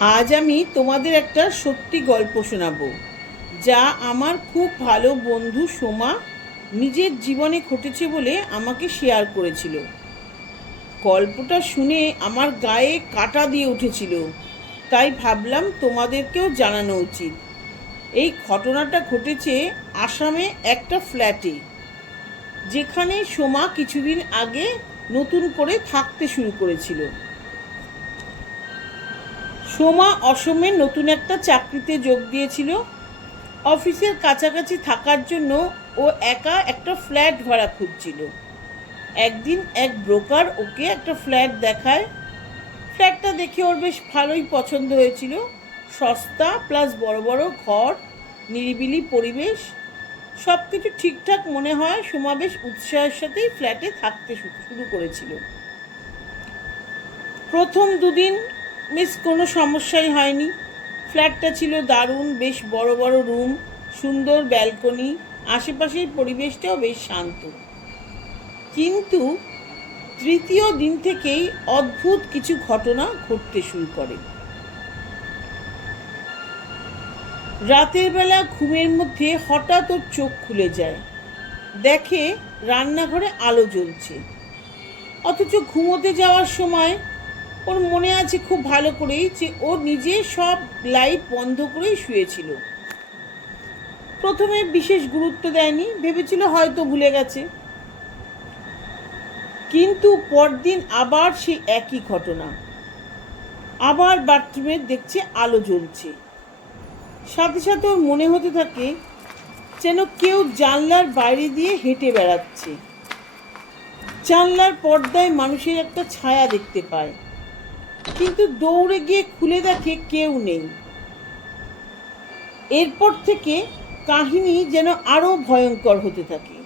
আজ আমি তোমাদের একটা সত্যি গল্প শোনাবো, যা আমার খুব ভালো বন্ধু সোমা নিজের জীবনে ঘটেছে বলে আমাকে শেয়ার করেছিল। গল্পটা শুনে আমার গায়ে কাটা দিয়ে উঠেছিল, তাই ভাবলাম তোমাদেরকেও জানানো উচিত। এই ঘটনাটা ঘটেছে আসামে একটা ফ্ল্যাটে, যেখানে সোমা কিছুদিন আগে নতুন করে থাকতে শুরু করেছিল। সোমা অসমে নতুন একটা চাকরিতে যোগ দিয়েছিল। অফিসের কাছাকাছি থাকার জন্য ও একা একটা ফ্ল্যাট ভাড়া খুঁজছিল। একদিন এক ব্রোকার ওকে একটা ফ্ল্যাট দেখায়। ফ্ল্যাটটা দেখে ওর বেশ ভালোই পছন্দ হয়েছিল। সস্তা প্লাস বড় বড় ঘর, নিরিবিলি পরিবেশ সব কিছু ঠিকঠাক মনে হয় সোমা বেশ উৎসাহের সাথেই ফ্ল্যাটে থাকতে শুরু করেছিল। প্রথম দুদিন বেশ কোনো সমস্যাই হয়নি। ফ্ল্যাটটা ছিল দারুণ, বেশ বড় বড় রুম সুন্দর ব্যালকনি আশেপাশের পরিবেশটাও বেশ শান্ত। কিন্তু তৃতীয় দিন থেকেই অদ্ভুত কিছু ঘটনা ঘটতে শুরু করে। রাতের বেলা ঘুমের মধ্যে হঠাৎ ওর চোখ খুলে যায়। দেখে রান্নাঘরে আলো জ্বলছে। অথচ ঘুমোতে যাওয়ার সময় ওর মনে আছে খুব ভালো করেই যে ও নিজে সব লাইট বন্ধ করেই শুয়েছিল। প্রথমে বিশেষ গুরুত্ব দেয়নি, ভেবেছিল হয়তো ভুলে গেছে। কিন্তু পরদিন আবার সেই একই ঘটনা। আবার বাথরুমে দেখছে আলো জ্বলছে। সাথে সাথে ওর মনে হতে থাকে যেন কেউ জানলার বাইরে দিয়ে হেঁটে বেড়াচ্ছে। জানলার পর্দায় মানুষের একটা ছায়া দেখতে পায়। কিন্তু দৌড়ে গিয়ে খুলে দেখে কেউ নেই। এরপর থেকে কাহিনী যেন আরও ভয়ঙ্কর হতে থাকে।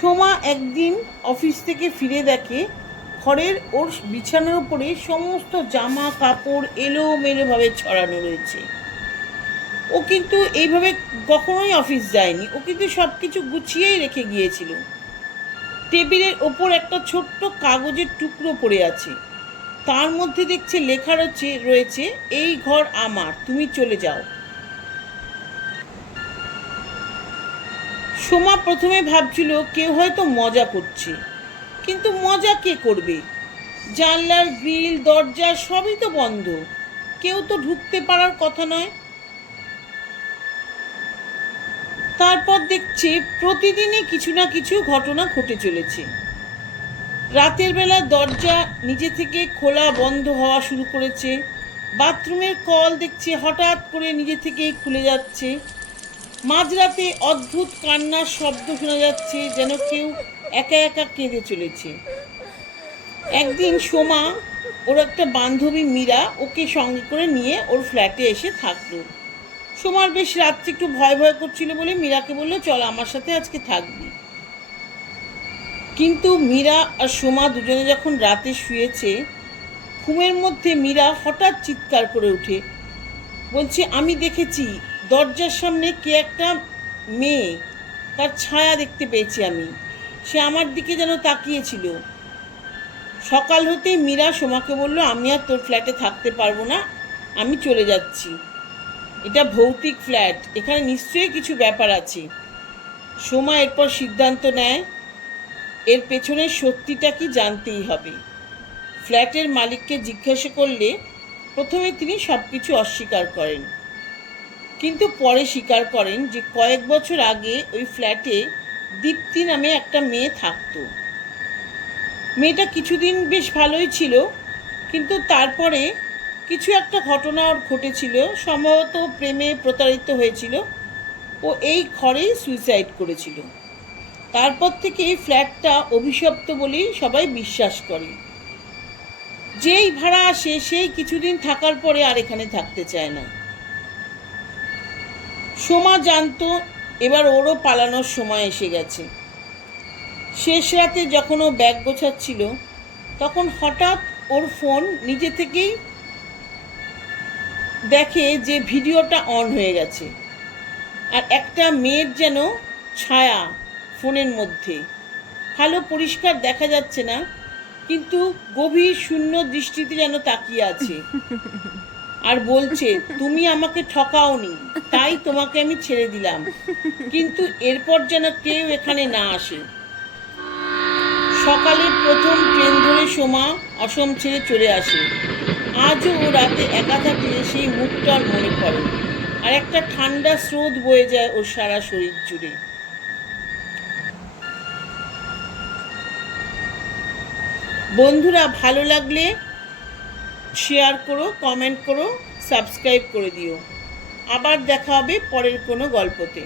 সোমা একদিন অফিস থেকে ফিরে দেখে ঘরের ওর বিছানার উপরে সমস্ত জামা, কাপড় এলোমেলোভাবে ছড়ানো রয়েছে। ও কিন্তু এইভাবে কখনোই অফিস যায়নি। ও কিন্তু সব কিছু গুছিয়েই রেখে গিয়েছিল। টেবিলের ওপর একটা ছোট্ট কাগজের টুকরো পড়ে আছে। তার মধ্যে দেখছে, লেখা রয়েছে রয়েছে, এই ঘর আমার, তুমি চলে যাও। সোমা প্রথমে ভাবছিল, কেউ হয়তো মজা করছে। কিন্তু মজা কে করবে? জানলার গ্রিল, দরজা সবই তো বন্ধ। কেউ তো ঢুকতে পারার কথা নয়। তারপর দেখছে প্রতিদিনই কিছু না কিছু ঘটনা ঘটে চলেছে। রাতের বেলা দরজা নিজে থেকে খোলা বন্ধ হওয়া শুরু করেছে। বাথরুমের কল দেখছে হঠাৎ করে নিজে থেকেই খুলে যাচ্ছে। মাঝরাতে অদ্ভুত কান্নার শব্দ শোনা যাচ্ছে, যেন কেউ একা একা কেঁদে চলেছে। একদিন সোমা, ওর একটা বান্ধবী মীরা, ওকে সঙ্গে করে নিয়ে ওর ফ্ল্যাটে এসে থাকল। সোমার বেশ রাত্রে একটু ভয় ভয় করছিল বলে মীরাকে বলল, চল আমার সাথে আজকে থাকবি। কিন্তু মীরা আর সোমা দুজনে যখন রাতে শুয়েছে, ঘুমের মধ্যে মীরা হঠাৎ চিৎকার করে ওঠে। বলছে, আমি দেখেছি, দরজার সামনে কে একটা মেয়ে, তার ছায়া দেখতে পেয়েছি আমি। সে আমার দিকে যেন তাকিয়েছিল। সকাল হতেই মীরা সোমাকে বলল, আমি আর তোর ফ্ল্যাটে থাকতে পারব না, আমি চলে যাচ্ছি। এটা ভৌতিক ফ্ল্যাট। এখানে নিশ্চয়ই কিছু ব্যাপার আছে। সোমা এরপর সিদ্ধান্ত নেয়। এর পেছনের সত্যিটা কি জানতেই হবে। ফ্ল্যাটের মালিককে জিজ্ঞাসা করলে প্রথমে তিনি সব কিছু অস্বীকার করেন। কিন্তু পরে স্বীকার করেন যে কয়েক বছর আগে ওই ফ্ল্যাটে দীপ্তি নামে একটা মেয়ে থাকতো। মেয়েটা কিছুদিন বেশ ভালোই ছিল, কিন্তু তারপরে কিছু একটা ঘটনা ওর ঘটেছিল, সম্ভবত প্রেমে প্রতারিত হয়েছিল। ও এই ঘরেই সুইসাইড করেছিল। তারপর থেকে এই ফ্ল্যাটটা অভিশপ্ত বলেই সবাই বিশ্বাস করে। যেই ভাড়া আসে, সেই কিছুদিন থাকার পরে আর এখানে থাকতে চায় না। সোমা জানতো, এবার ওরও পালানোর সময় এসে গেছে। শেষ রাতে যখন ও ব্যাগ গোছাচ্ছিল, তখন হঠাৎ ওর ফোন নিজে থেকেই দেখে যে ভিডিওটা অন হয়ে গেছে। আর একটা মেয়ের যেন ছায়া ফোনের মধ্যে। ভালো পরিষ্কার দেখা যাচ্ছে না, কিন্তু গভীর শূন্য দৃষ্টিতে যেন তাকিয়ে আছে। আর বলছে, তুমি আমাকে ঠকাওনি, তাই তোমাকে আমি ছেড়ে দিলাম। কিন্তু এরপর যেন কেউ এখানে না আসে। সকালে প্রথম ট্রেন ধরে সোমা অসম ছেড়ে চলে আসে। আজও ও রাতে একা থাকলে সেই মুখটা ওর মনে পড়ে আর একটা ঠান্ডা স্রোত বয়ে যায় ওর সারা শরীর জুড়ে। বন্ধুরা, ভালো লাগলে শেয়ার করো কমেন্ট করো সাবস্ক্রাইব করে দিও। আবার দেখা হবে পরের কোনো গল্পতে।